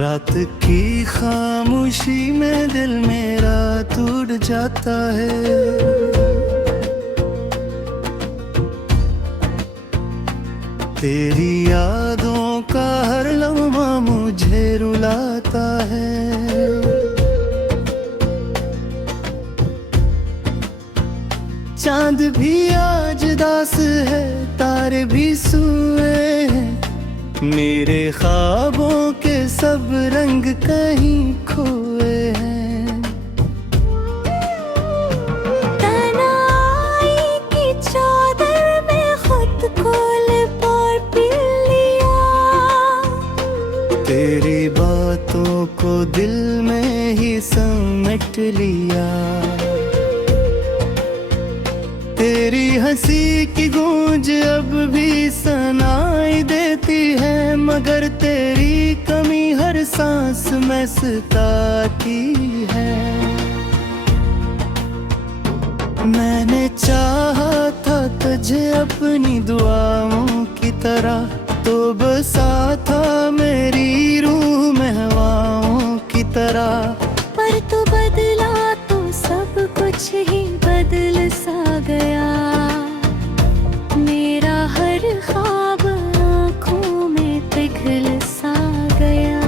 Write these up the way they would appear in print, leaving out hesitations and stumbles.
रात की खामोशी में दिल मेरा टूट जाता है। तेरी यादों का हर लम्हा मुझे रुलाता है। चांद भी आज दास है, तारे भी सोए हैं, मेरे ख्वाबों के सब रंग कहीं खोए हैं। तन्हाई की चादर में खुद को लिपट लिया, तेरी बातों को दिल में ही समेट लिया। तेरी हंसी की गूंज अब भी सुनाई देती है, मगर तेरी कमी हर सांस में सताती है। मैंने चाहा था तुझे अपनी दुआओं की तरह, तो बसा था मेरी रूह में हवाओं की तरह। पर तू बदला तो सब कुछ ही बदल सा गया। मेरा हर ख्वाब आँखों में पिघल सा गया।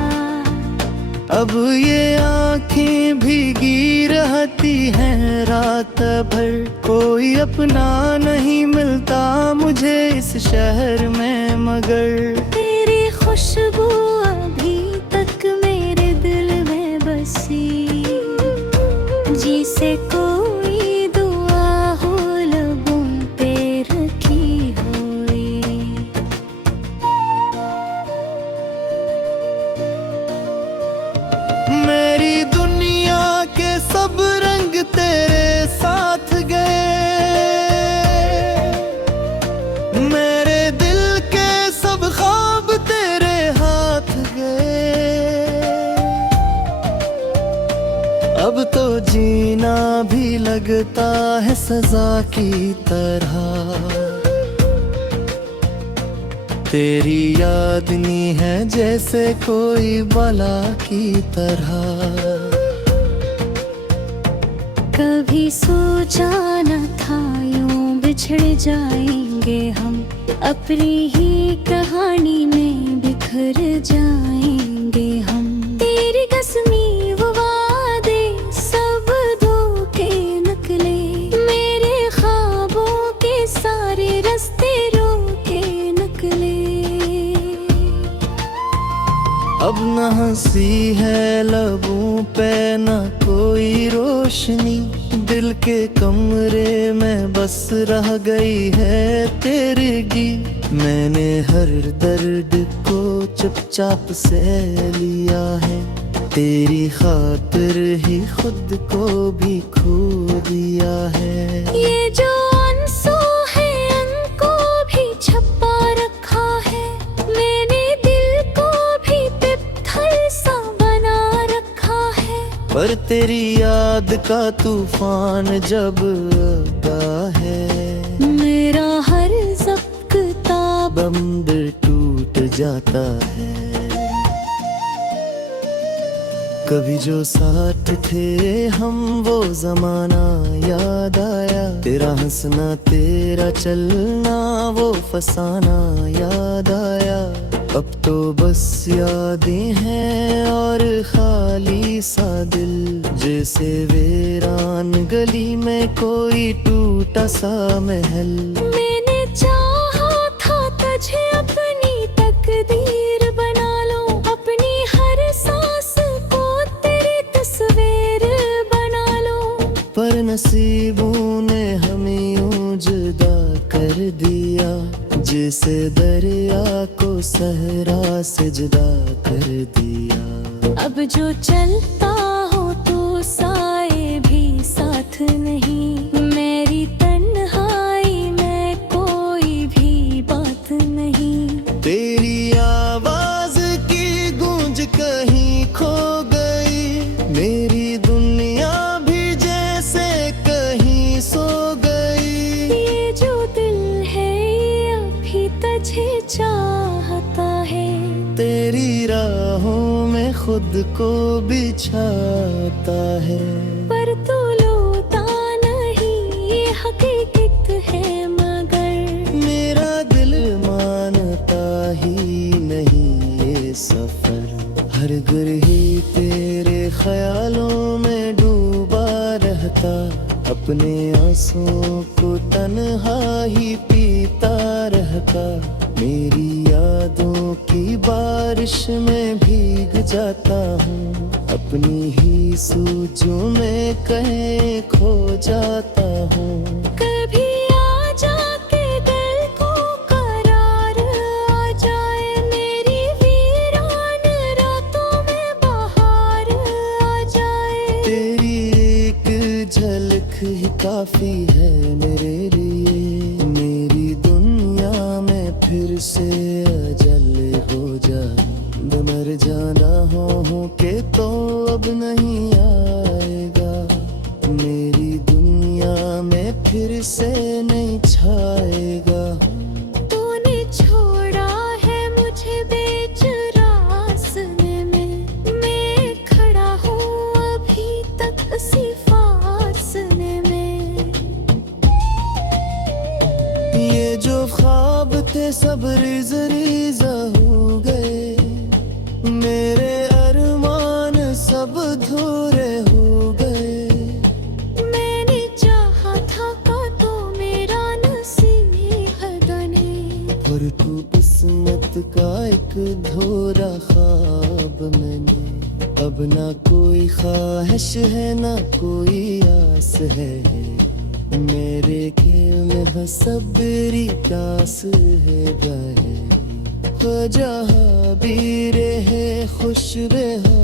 अब ये आँखें भीगी रहती हैं रात भर, कोई अपना नहीं मिलता मुझे इस शहर में, मगर तेरी खुशबू अभी तक मेरे दिल में बसी, जिसे कोई दुआ हो लबों पे रखी हुई। मेरी दुनिया के सब रंग तेरे साथ गए, मेरे दिल के सब ख्वाब तेरे हाथ गए। अब तो जीना भी लगता है सजा की तरह, तेरी याद नहीं है जैसे कोई बला की तरह। कभी सोचा न था यूं बिछड़ जाएंगे हम, अपनी ही कहानी में बिखर जाएंगे हम। तेरी कसमी वो वादे सब धोखे निकले, मेरे ख्वाबों के सारे रास्ते रोके निकले। अब न हंसी है लबों पे न कोई रोशनी, दिल के कमरे में बस रह गई है तेरी। मैंने हर दर्द को चुपचाप से लिया है, तेरी खातिर ही खुद को भी खो दिया है। ये जो आंसू है उनको भी छपा रखा है, मैंने दिल को भी पित्थल सा बना रखा है। पर तेरी याद का तूफान जब आता है, मेरा हर ज़ब्ता बंद टूट जाता है। कभी जो साथ थे हम वो जमाना याद आया, तेरा हंसना तेरा चलना वो फसाना याद आया। अब तो बस यादें हैं और खाली सा दिल, जैसे वीरान गली में कोई टूटा सा महल। मैंने चाहा था तुझे अपनी तकदीर बना लो, अपनी हर सांस को तेरी तस्वीर बना लो। पर नसीबों ने हमें यूं जुदा कर दिया, जैसे दरिया को सहरा से जुदा कर दिया। अब जो चलता हो तो साए भी साथ नहीं, मेरी तन्हाई में कोई भी बात नहीं। तेरी आवाज की गूंज कहीं खो गई, मेरी दुनिया भी जैसे कहीं सो गई। ये जो दिल है ये अभी तुझे चाहता है, तेरी राहों में खुद को बिछाता है। पर तू लोटा नहीं ये हकीकत है, मगर मेरा दिल मानता ही नहीं ये सफर। हर ही तेरे ख्यालों में डूबा रहता, अपने आंसुओं को तन्हा ही पीता रहता। मेरी यादों की बारिश में भीग जाता हूँ, अपनी ही सोचों में कहीं खो जाता हूँ। कभी आ जाके दिल को करार आ जाए, मेरी वीरान रातों में बहार आ जाए। तेरी एक झलक ही काफी है मेरे लिए, मेरी दुनिया में फिर से अजल हो जाए। मर जाना हो के तो अब नहीं आएगा, मेरी दुनिया में फिर से नहीं छाएगा। तूने छोड़ा है मुझे बीच रास्ते में, मैं खड़ा हूँ अभी तक उसी फासले में। ये जो ख्वाब थे सब रिज़ हो गए, मेरे अरमान सब धूरे हो गए। मैंने चाहा था का तो मेरा नसीब हदने, पर तू किस्मत का एक धोरा ख्वाब मैंने। अब ना कोई ख्वाहिश है ना कोई आस है, मेरे खेल में बस सबरी प्यास है गाए। जहाँ भी रहे खुश रहा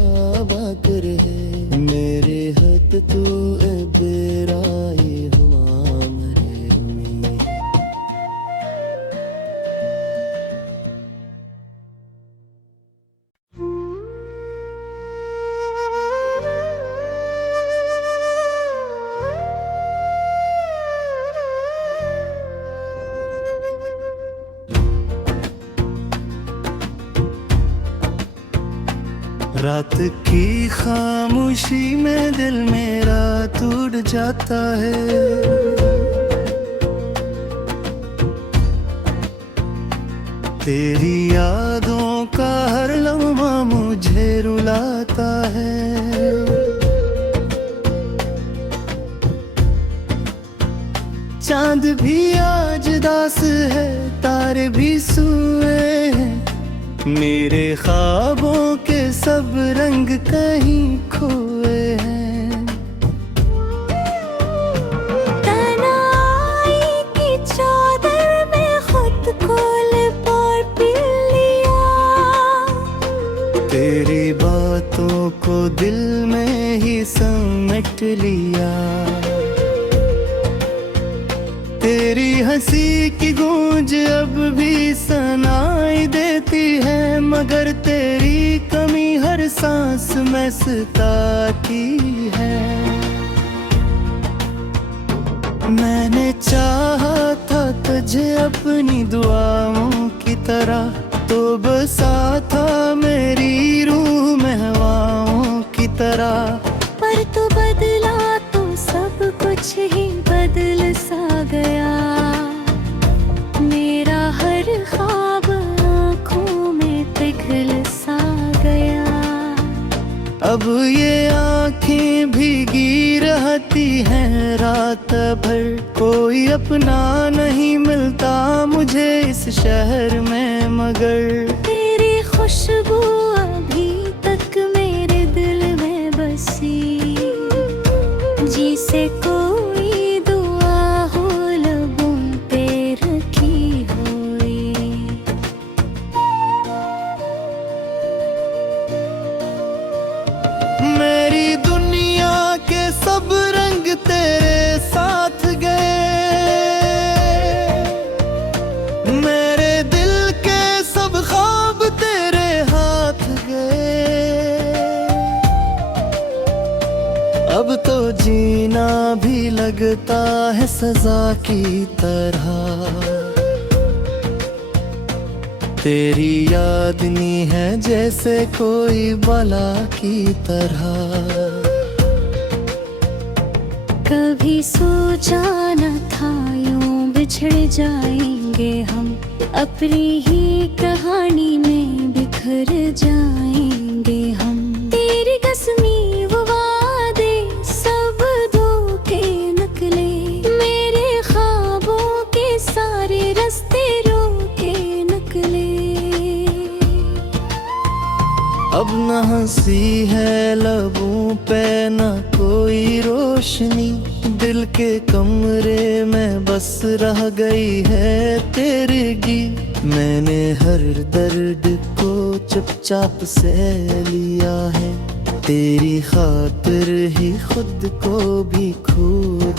रहे, मेरे हद तू बेराए हमारे में। रात की खामोशी में दिल मेरा टूट जाता है, तेरी यादों का हर लम्हा मुझे रुलाता है। चांद भी आज दास है, तारे भी सोए हैं, मेरे ख्वाबों के सब रंग कहीं खोए हैं। तन्हाई की चादर में खुद को लिपट लिया, तेरी बातों को दिल में ही समेट लिया। तेरी हंसी की गूंज अब भी सुनाई देती है, मगर तेरी कमी हर सांस में सताती है। मैंने चाहा था तुझे अपनी दुआओं की तरह, तो बसा था मेरी रूह में हवाओं की तरह। पर तू बदला तो सब कुछ ही बदल सा गया, मेरा हर ख्वाब आँखों में पिघल सा गया। अब ये आँखें भीगी रहती हैं रात भर, कोई अपना नहीं मिलता मुझे इस शहर में, मगर तेरी खुशबू अभी तक मेरे दिल में बसी, जिसे कोई दुआ हो लबों पे रखी हुई। मेरी दुनिया के सब रंग तेरे साथ गए, मेरे दिल के सब ख्वाब तेरे हाथ गए। अब तो जीना भी लगता है सजा की तरह, तेरी याद नहीं है जैसे कोई बला की तरह। कभी सोचा न था यूं बिछड़ जाएंगे हम, अपनी ही कहानी में बिखर जाएंगे हम। तेरी कसमी वो वादे सब धोखे निकले, मेरे ख्वाबों के सारे रास्ते रोके निकले। अब न हंसी है लबों पे न कोई रोशनी, दिल के कमरे में बस रह गई है तेरगी। मैंने हर दर्द को चुपचाप से लिया है, तेरी खातिर ही खुद को भी खो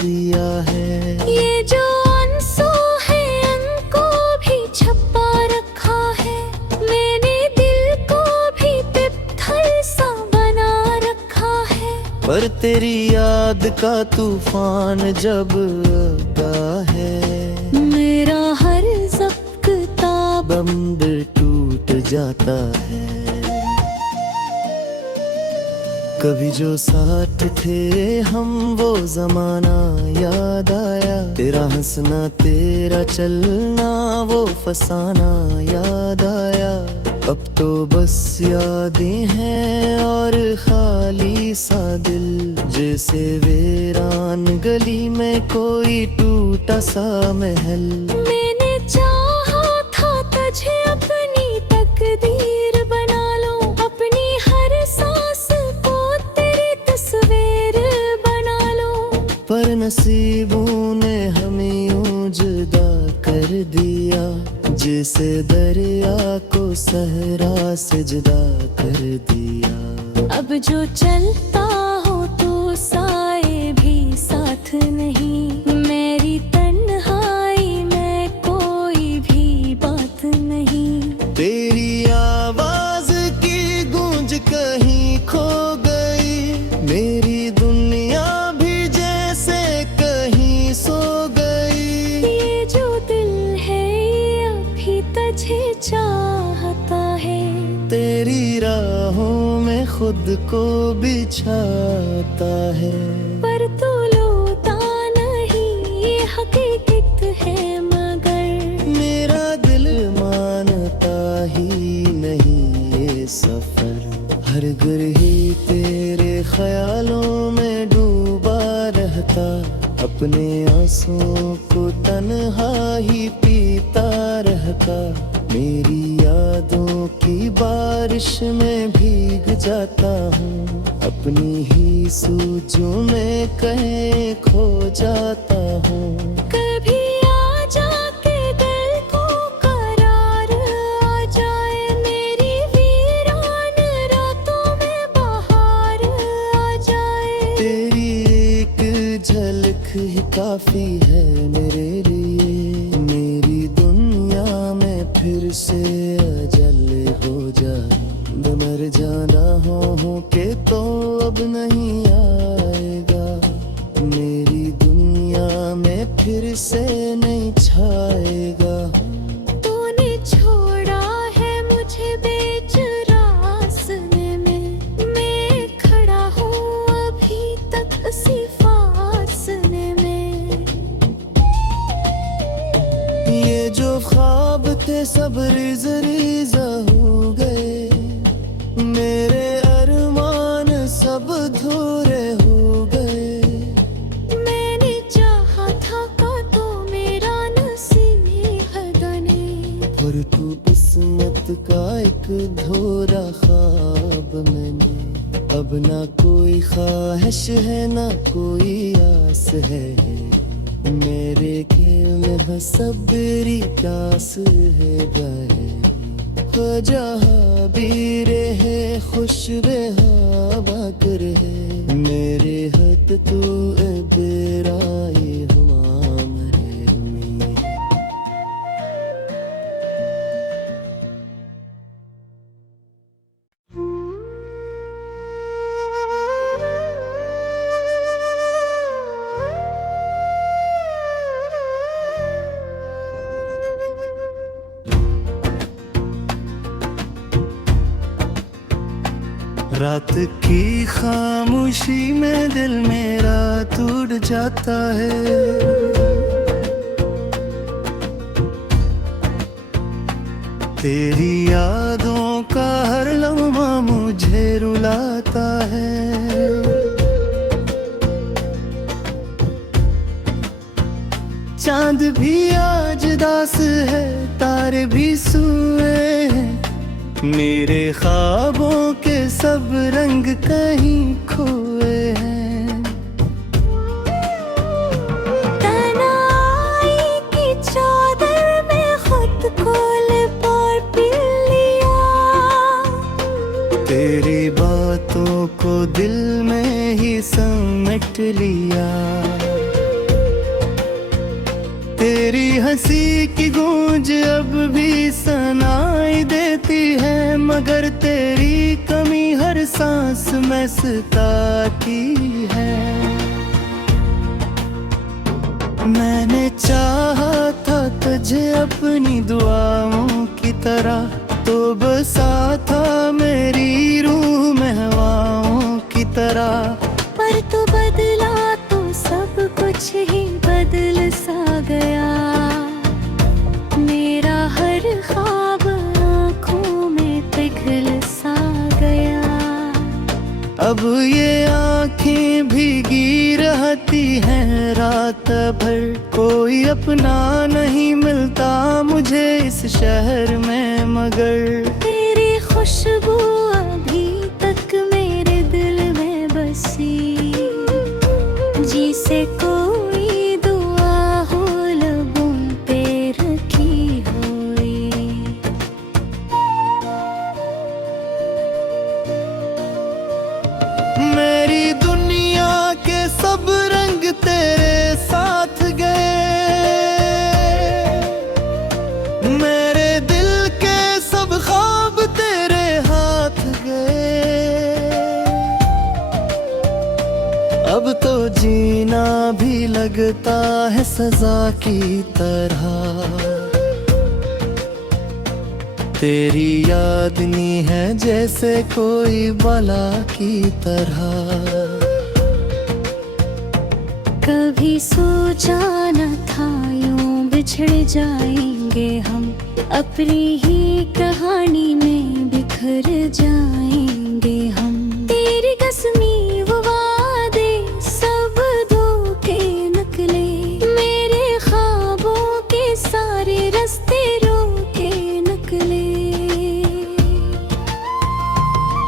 दिया है। ये जो आंसू है इनको भी छुपा रखा है, मैंने दिल को भी पित्थल सा बना रखा है। पर तेरी याद का तूफान जब आता है, मेरा हर ज़ब्ता बंद टूट जाता है। कभी जो साथ थे हम वो जमाना याद आया, तेरा हंसना तेरा चलना वो फसाना याद आया। अब तो बस यादें हैं और खाली सा दिल, जैसे वीरान गली में कोई टूटा सा महल। मैंने चाहा था तुझे अपनी तकदीर बना लो, अपनी हर सांस को तेरी तस्वीर बना लो। पर नसीबों ने हमें यूं जुदा कर दिया, जैसे दरिया को सहरा से जुदा कर दिया। अब जो चलता हो तो साए भी साथ नहीं, मेरी तन्हाई में कोई भी बात नहीं। तेरी आवाज की गूंज कहीं खो गई, मेरी दुनिया भी जैसे कहीं सो गई। ये जो दिल है ये अभी तुझे चाहता है, तेरी राहों में खुद को बिछाता है। पर तू लोटा नहीं ये हकीकत है, मगर मेरा दिल मानता ही नहीं ये सफर। हर घर ही तेरे ख्यालों में डूबा रहता, अपने आंसुओं को तन्हा ही पीता रहता। मेरी यादों की बारिश में भीग जाता हूँ, अपनी ही सोचों में कहीं खो जाता हूँ। कभी आ जाके दिल को करार आ जाए, मेरी वीरान रातों में बाहर आ जाए। तेरी एक झलक ही काफी है मेरे लिए, मेरी दुनिया में फिर से अजल हो जाए। मर जाना हो के तो अब नहीं आएगा, मेरी दुनिया में फिर से नहीं छाएगा। तूने छोड़ा है मुझे बीच रास्ते में, मैं खड़ा हूँ अभी तक उसी फासले में। ये जो ख्वाब थे सब रिज रिजा हो गए, मेरे अरमान सब धूरे हो गए। मैंने चाहा था तो मेरा नसीब हदने, पर तू किस्मत का एक धोरा ख्वाब मैंने। अब ना कोई ख्वाहिश है ना कोई आस है, मेरे खेल में सबरी प्यास है गाए। जहाँ भी रहे खुश रहा कर है, मेरे हद तू बेराए हमारे में। रात की खामोशी में दिल मेरा टूट जाता है। तेरी यादों का हर लम्हा मुझे रुलाता है। चांद भी आज दास है, तारे भी सोए हैं, मेरे ख्वाबों के सब रंग कहीं खोए हैं। तन्हाई की चादर में खुद को लिपट लिया, तेरी बातों को दिल में ही समेट लिया। तेरी हंसी की गूंज अब भी सुनाई देती है, मगर तेरी कमी हर सांस में सताती है। मैंने चाहा था तुझे अपनी दुआओं की तरह, तो बसा था मेरी रूह में हवाओं की तरह। पर तू बदला तो सब कुछ ही बदल सा गया, मेरा हर ख्वाब आँखों में पिघल सा गया। अब ये आँखें भीगी रहती हैं रात भर, कोई अपना नहीं मिलता मुझे इस शहर में, मगर तेरी खुशबू अभी तक मेरे दिल में बसी, जिसे कोई दुआ हो लबों पे रखी हुई। मेरी दुनिया के सब रंग तेरे साथ गए, मेरे दिल के सब ख्वाब तेरे हाथ गए। अब तो जीना भी लगता है सजा की तरह, तेरी याद नहीं है जैसे कोई बला की तरह। कभी सोचा न था यूं बिछड़ जाएंगे हम, अपनी ही कहानी में बिखर जाएंगे हम। तेरी कसमी वो वादे सब धोखे निकले, मेरे ख्वाबों के सारे रास्ते रोके निकले।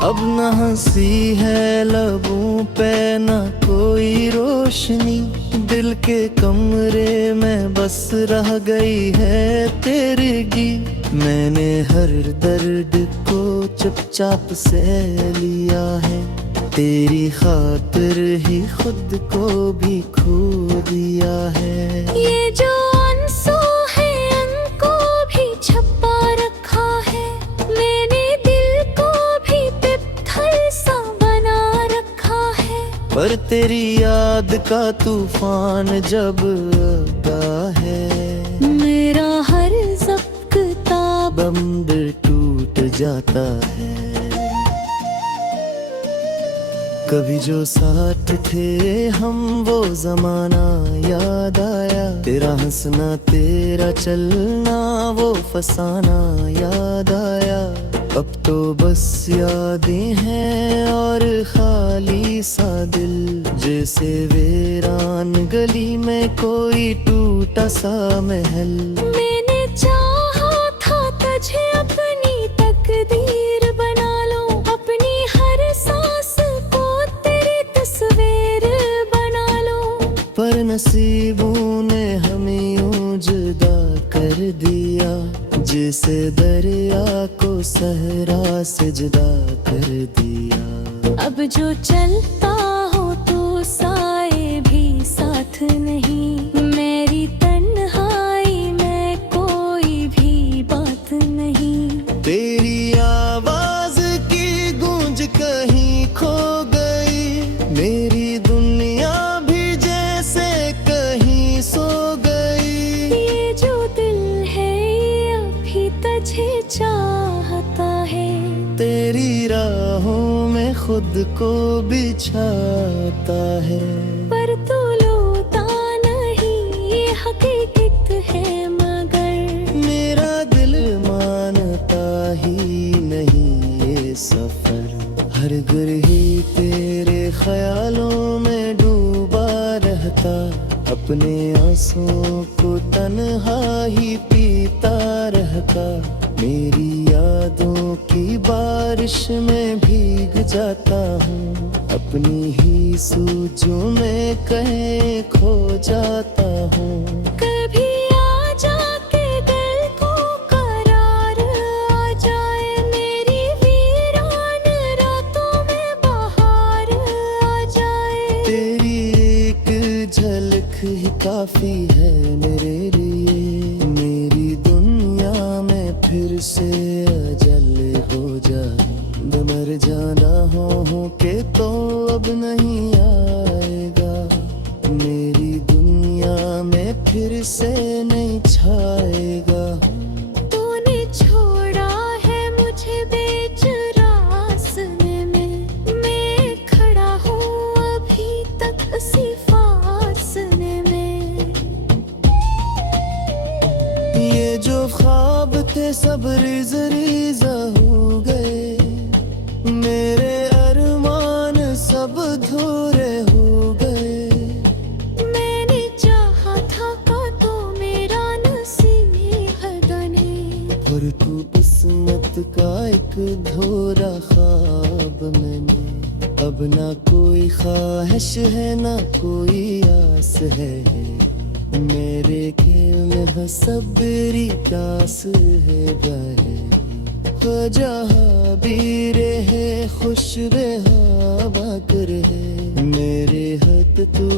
अब न हंसी है लबों पे न कोई रोशनी, दिल के कमरे में बस रह गई है तेरगी। मैंने हर दर्द को चुपचाप से लिया है, तेरी खातिर ही खुद को भी खो दिया है। ये जो आंसू है इनको भी छुपा रखा है, मैंने दिल को भी पित्थल सा बना रखा है। पर तेरी याद का तूफान जब आता है, मेरा हर ज़ब्ता बंदर टूट जाता है। कभी जो साथ थे हम वो जमाना याद आया, तेरा हंसना तेरा चलना वो फसाना याद आया। अब तो बस यादें हैं और खाली सा दिल, जैसे वीरान गली में कोई टूटा सा महल। मैंने चाहा था तुझे अपनी तकदीर बना लो, अपनी हर सांस को तेरी तस्वीर बना लो। पर नसीबों ने हमें यूं जुदा कर दिया, जैसे दरिया को सहरा से जुदा कर दिया। अब जो चलता हो तो साए भी साथ नहीं, मेरी तन्हाई में कोई भी बात नहीं। तेरी आवाज की गूंज कहीं खो गई, मेरी दुनिया भी जैसे कहीं सो गई। ये जो दिल है ये अभी तुझे चाहता है, तेरी राहों में खुद को बिछाता है। पर तू लोटा नहीं ये हकीकत है मगर मेरा दिल मानता ही नहीं ये सफर। हर ही तेरे ख्यालों में डूबा रहता, अपने आंसुओं को तन्हा ही पीता रहता। मेरी यादों की बारिश में भीग जाता हूँ, अपनी ही सूझों में कहीं खो जाता हूँ। कभी आ जाके दिल को करार आ जाए, मेरी वीरान रातों में बाहर आ जाए। तेरी एक झलक ही काफी है मेरे लिए, मेरी दुनिया में फिर से अजल हो जाए। मर जाना हो के तो अब नहीं आएगा, मेरी दुनिया में फिर से नहीं छाएगा। तूने छोड़ा है मुझे बीच रास्ते में, मैं खड़ा हूँ अभी तक उसी फासले में। ये जो ख्वाब थे सब रिज़-रिज़ा हो गए, मेरे अरमान सब धूरे हो गए। मैंने चाहा था तो मेरा नसीब हदने, पर तू किस्मत का एक धोरा ख्वाब मैंने। अब ना कोई ख्वाहिश है ना कोई आस है, मेरे खेल में हसबरी प्यास है गाए। जहाँ भी रहे खुश रहा कर है, मेरे हद तू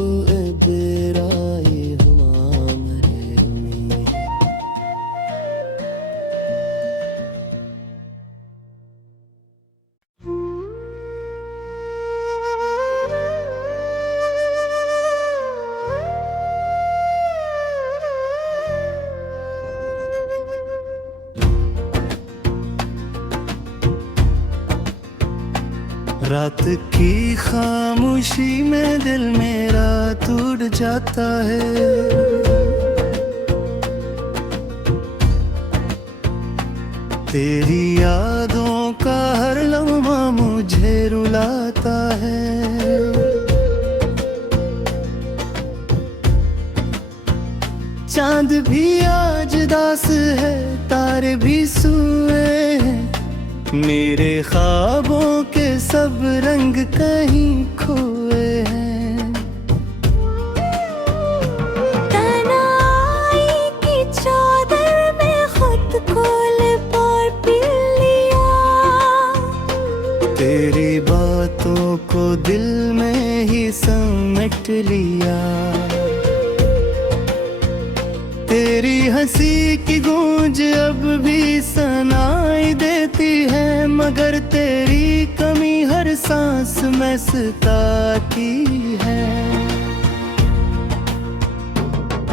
बेराए हमाम है मी। रात की खामोशी में दिल मेरा टूट जाता है। तेरी यादों का हर लम्हा मुझे रुलाता है। चांद भी आज दास है, तारे भी सोए हैं, मेरे ख्वाबों के सब रंग कहीं खोए हैं। तन्हाई की चादर में खुद को लिपट लिया, तेरी बातों को दिल में ही समेट लिया। तेरी हंसी की गूंज अब भी सुनाई देती है, मगर तेरी कमी हर सांस में सताती है।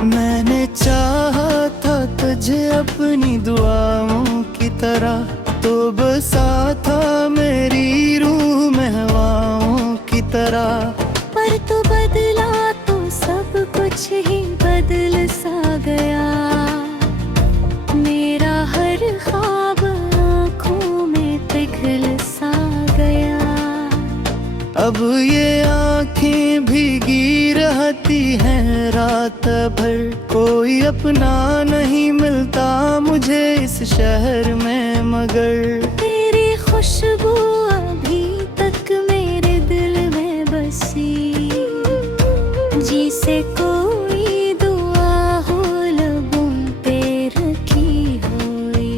मैंने चाहा था तुझे अपनी दुआओं की तरह, तो बसा था मेरी रूह में हवाओं की तरह। पर तू बदला तो सब कुछ ही बदल सा गया, मेरा हर ख्वाब आँखों में पिघल सा गया। अब ये आँखें भीगी रहती हैं रात भर, कोई अपना नहीं मिलता मुझे इस शहर में मगर। तेरी खुशबू अभी तक मेरे दिल में बसी, जिसे कोई दुआ हो लबों पे रखी हुई।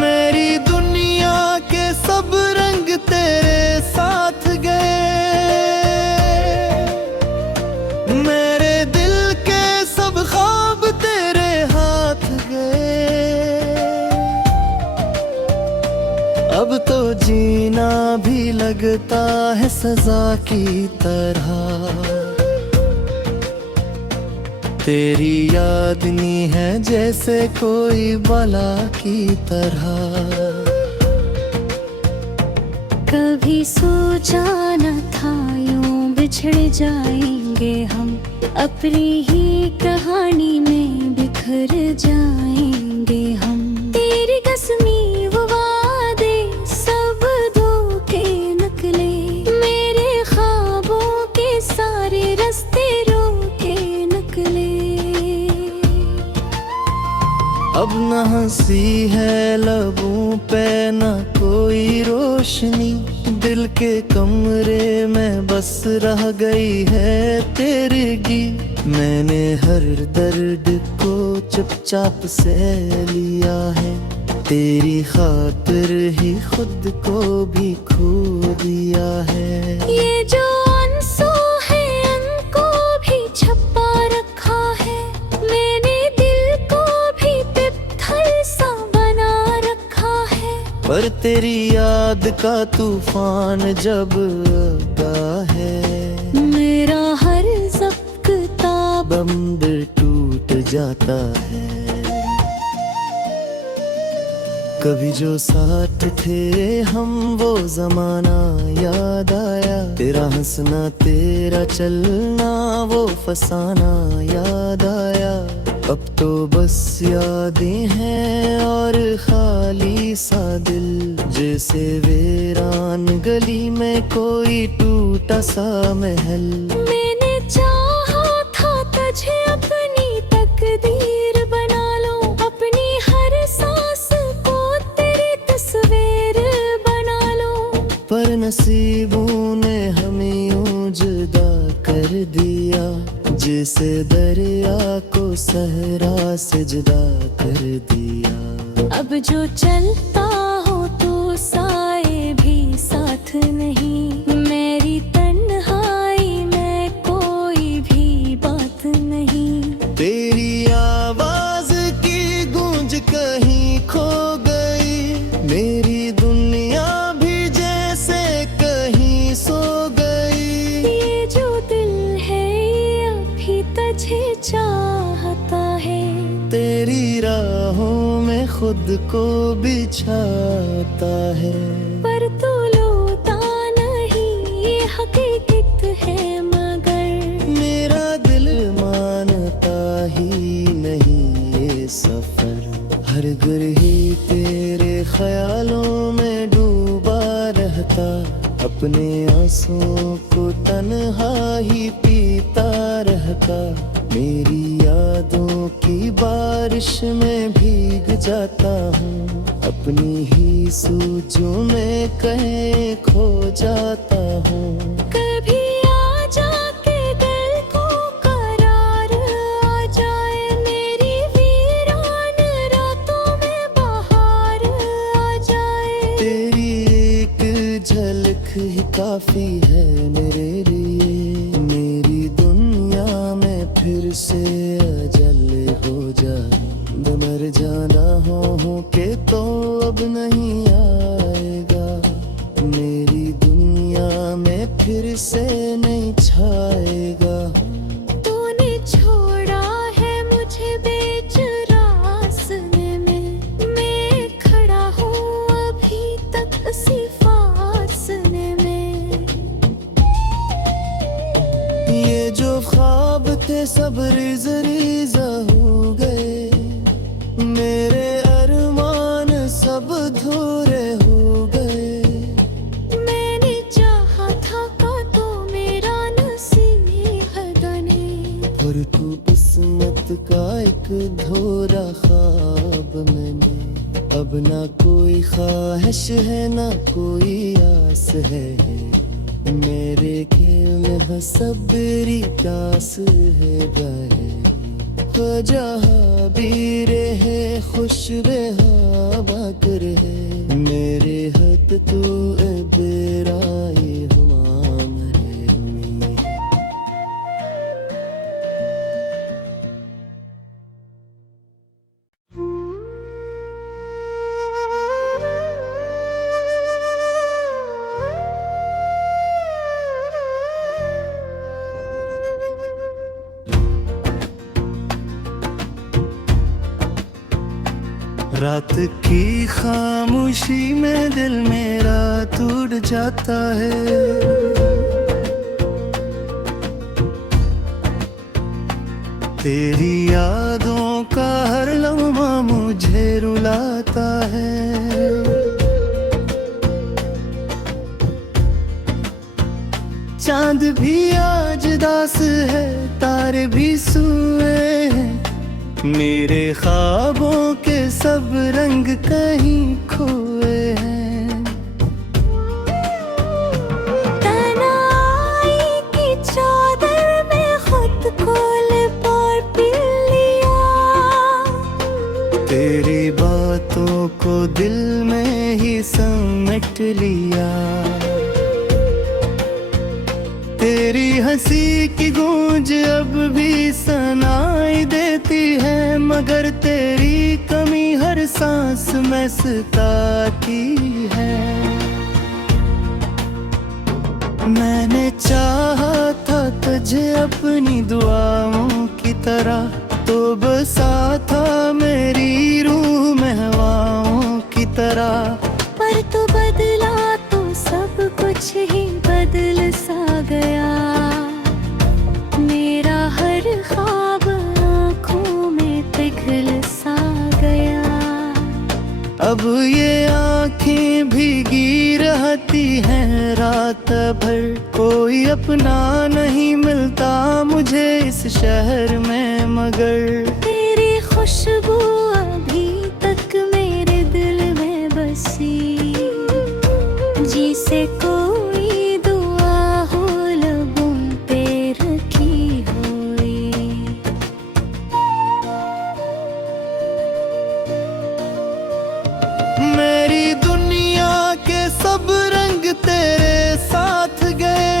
मेरी दुनिया के सब रंग तेरे साथ गए, मेरे दिल के सब ख्वाब तेरे हाथ गए। अब तो जीना भी लगता है सजा की तरह, तेरी याद नी है जैसे कोई बला की तरह। कभी सोचा न था यूं बिछड़ जाएंगे हम, अपनी ही कहानी में बिखर जाएंगे हम। तेरी कसमी वो वादे सब धोखे निकले, मेरे ख्वाबों के सारे रास्ते रोके निकले। अब न हंसी है लबों पे न कोई रोशनी, दिल के कमरे में बस रह गई है तेरगी। मैंने हर दर्द को चुपचाप से लिया है, तेरी खातिर ही खुद को भी खो दिया है। ये जो आंसू है इनको भी छुपा रखा है, मैंने दिल को भी पित्थल सा बना रखा है। पर तेरी याद का तूफान जब आता है, मेरा हर ज़ब्ता बंदर टूट जाता है। कभी जो साथ थे हम वो जमाना याद आया, तेरा हंसना तेरा चलना वो फसाना याद आया। अब तो बस यादें हैं और खाली सा दिल, जैसे वीरान गली में कोई टूटा सा महल। मैंने चाहा था तुझे अपनी तकदीर बना लो, अपनी हर सांस को तेरी तस्वीर बना लो। पर नसीबों ने हमें यूं जुदा कर दिया, जैसे दरिया को सहरा से जुदा कर दिया। अब जो चलता हो तो साए भी साथ नहीं, मेरी तन्हाई में कोई भी बात नहीं। तेरी आवाज की गूंज कहीं खो गई, मेरी दुनिया भी जैसे कहीं सो गई। ये जो दिल है ये अभी तुझे चाहता है, तेरी राहों में खुद को बिछाता है। पर तू लौटा नहीं ये हकीकत है मगर, मेरा दिल मानता ही नहीं ये सफर। हर घर ही तेरे ख्यालों में डूबा रहता, अपने आंसुओं को तन्हा ही पीता रहता। मेरी यादों की बारिश में भीग जाता हूँ, अपनी ही सोचों में कहीं खो जाता हूँ। कभी आ जाके दिल को करार आ जाए, मेरी वीरान रातों में बाहर आ जाए। तेरी एक झलक ही काफी है मेरे लिए, मेरी दुनिया में फिर से अजल हो जाए। मर जाना हो के तो अब नहीं आएगा, मेरी दुनिया में फिर से नहीं छाएगा। तूने छोड़ा है मुझे बीच रास्ते में, मैं खड़ा हूँ अभी तक उसी फासले में। ये जो ख्वाब थे सब रिज़-रिज़ हो गए, मेरे अरमान सब धूरे हो गए। मैंने चाहा था तो मेरा नसीब बने, पर तू किस्मत का एक धोरा ख्वाब मैंने। अब ना कोई ख्वाहिश है ना कोई आस है, मेरे खेल में बस सब्री प्यास है गाए। जहाँ भी रहे खुश रहा बाकर है, मेरे हद तू बेराए हुमाम रे मी। रात की खामोशी में दिल मेरा टूट जाता है। तेरी यादों का हर लम्हा मुझे रुलाता है। चांद भी आज दास है, तारे भी सोए हैं, मेरे ख्वाबों के सब रंग कहीं खोए हैं। तन्हाई की चादर में खुद को लिपट लिया, तेरी बातों को दिल में ही समेट लिया। तेरी हंसी की गूंज अब भी सुनाई देती है, मगर तेरी कमी हर सांस में सताती है। मैंने चाहा था तुझे अपनी दुआओं की तरह, तो बसा था मेरी रूह में हवाओं की तरह। पर तू बदला तो सब कुछ ही बदल सा गया, मेरा हर ख्वाब आँखों में पिघल सा गया। अब ये आँखें भीगी रहती हैं रात भर, कोई अपना नहीं मिलता मुझे इस शहर में, मगर तेरी खुशबू अभी तक मेरे दिल में बसी, जिसे कोई दुआ हो लबों पे रखी हुई। मेरी दुनिया के सब रंग तेरे साथ गए,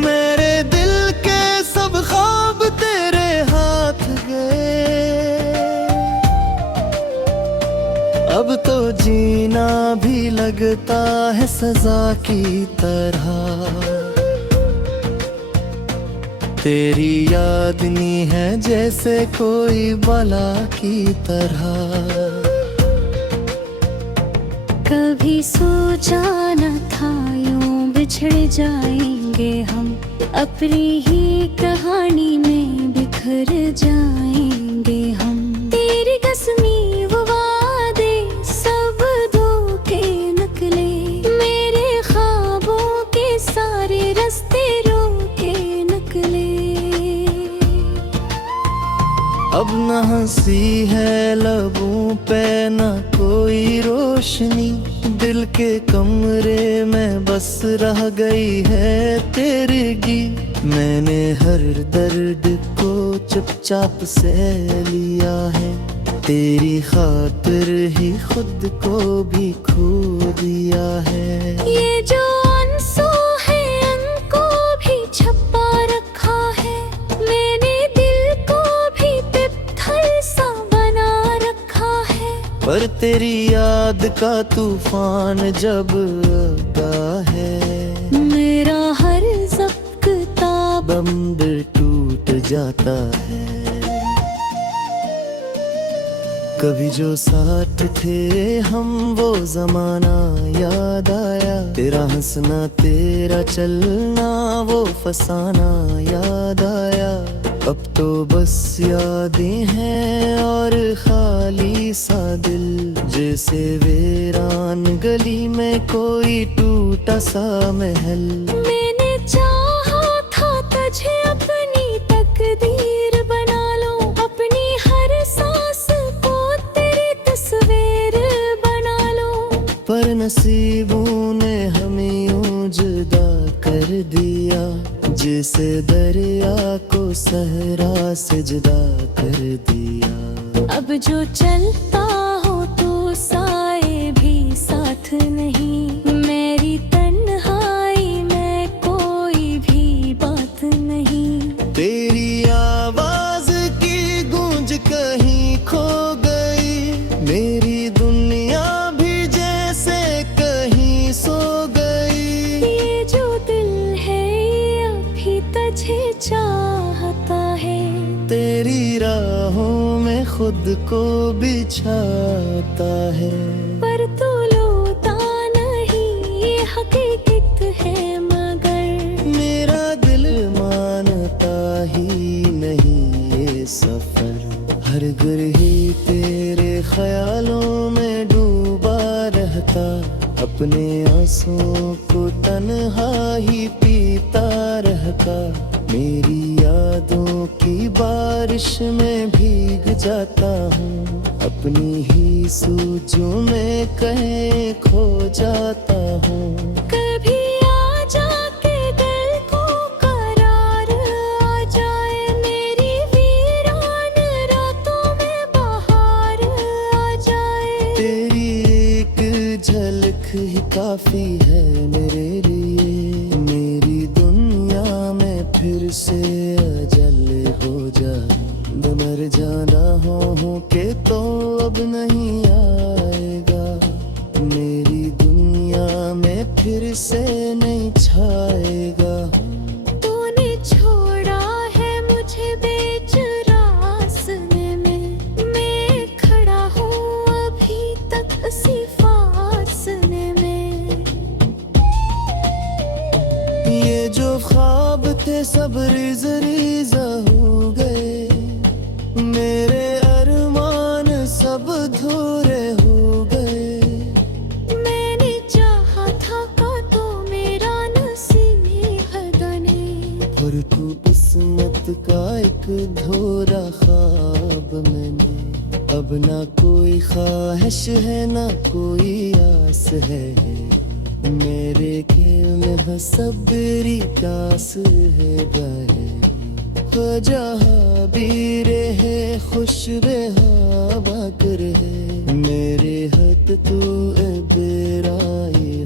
मेरे दिल के सब ख्वाब तेरे हाथ गए। अब तो जीना भी लगता है सजा की तरह, तेरी याद नहीं है जैसे कोई बला की तरह। कभी सोचा न था यूं बिछड़ जाएंगे हम, अपनी ही कहानी में बिखर जाएंगे हम। तेरी कसमी वो वादे सब धोखे निकले, मेरे ख्वाबों के सारे रास्ते रोके निकले। अब न हंसी है लबों पे न कोई रोशनी, दिल के कमरे में बस रह गई है तेरगी। मैंने हर दर्द को चुपचाप से लिया है, तेरी खातिर ही खुद को भी खो दिया है। ये जो आंसू है इनको भी छुपा रखा है, मैंने दिल को भी पित्थल सा बना रखा है। पर तेरी याद का तूफान जब आता है, मेरा हर ज़ब्ता बंद टूट जाता है। कभी जो साथ थे हम वो जमाना याद आया, तेरा हंसना तेरा चलना वो फसाना याद आया। अब तो बस यादें हैं और खाली सा दिल, जैसे वीरान गली में कोई टूटा सा महल। मैंने चाहा था तुझे अपनी तकदीर बना लो, अपनी हर सांस को तेरी तस्वीर बना लो। पर नसीबों ने हमें यूं जुदा कर दिया, जैसे दरिया को सहरा से जुदा कर दिया। अब जो चलता हो तो साए भी साथ नहीं, मेरी तन्हाई में कोई भी बात नहीं। तेरी आवाज की गूंज कहीं खो गई, मेरी दुनिया भी जैसे कहीं सो गई। ये जो दिल है ये अभी तुझे चाहता है, तेरी राहों में में खुद को बिछाता है। पर तू लोता नहीं ये हकीकत है मगर मेरा दिल मानता ही नहीं ये सफर। हर ही तेरे ख्यालों में डूबा रहता, अपने आंसुओं को तन्हा ही पीता रहता। मेरी यादों की बारिश में भीग जाता हूँ, अपनी ही सोचों में कहीं खो जाता हूँ। कभी आ जाके दिल को करार आ जाए, मेरी वीरान रातों में बाहर आ जाए। तेरी एक झलक ही काफी है मेरे लिए, मेरी दुनिया में फिर से अजल हो जाए। मर जाना हो के तो अब नहीं आएगा, मेरी दुनिया में फिर से नहीं छाएगा। तूने छोड़ा है मुझे बीच रास्ते में, मैं खड़ा हूँ अभी तक उसी फासले में। ये जो ख्वाब थे सब रिज़-रिज़ हो गए, मेरे अरमान सब धूरे हो गए। मैंने चाहा था तो मेरा नसीब बने, और तू किस्मत का एक धोरा ख्वाब मैंने। अब ना कोई ख्वाहिश है ना कोई आस है, मेरे खेल में बस सबरी प्यास है बहे। जहाँ भी रहे खुश रहा बाकर है, मेरे हद तू बेराई